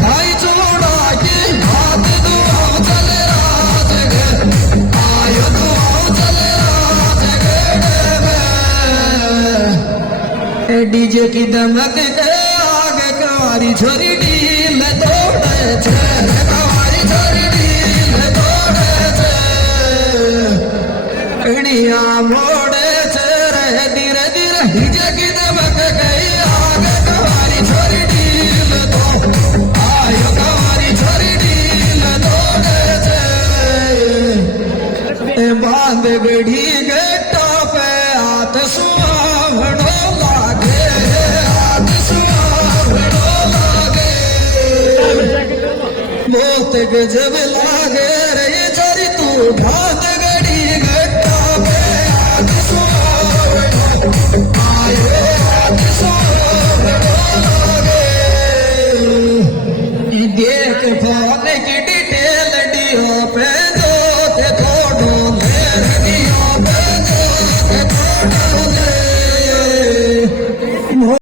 खाई छोड़ा के हाथ दुआओ चले राज गे आयो दुआओ चले राज गे डीजे की दमक के आगे कवारी छोरी ढील दौड़े छे कवारी छोरी ढील दौड़े छे कड़िया मोड़े छे रे धीरे धीरे डीजे की दमक गई आगे कवारी छोरी ढील दो आयो कवारी छोरी ढील दौड़े छे बांध बेड़ी गेटा पे हाथ सुहावड़ो लागे हाथ सुहावड़ो लागे बहुत गजब लागे रे छोरी तू बांध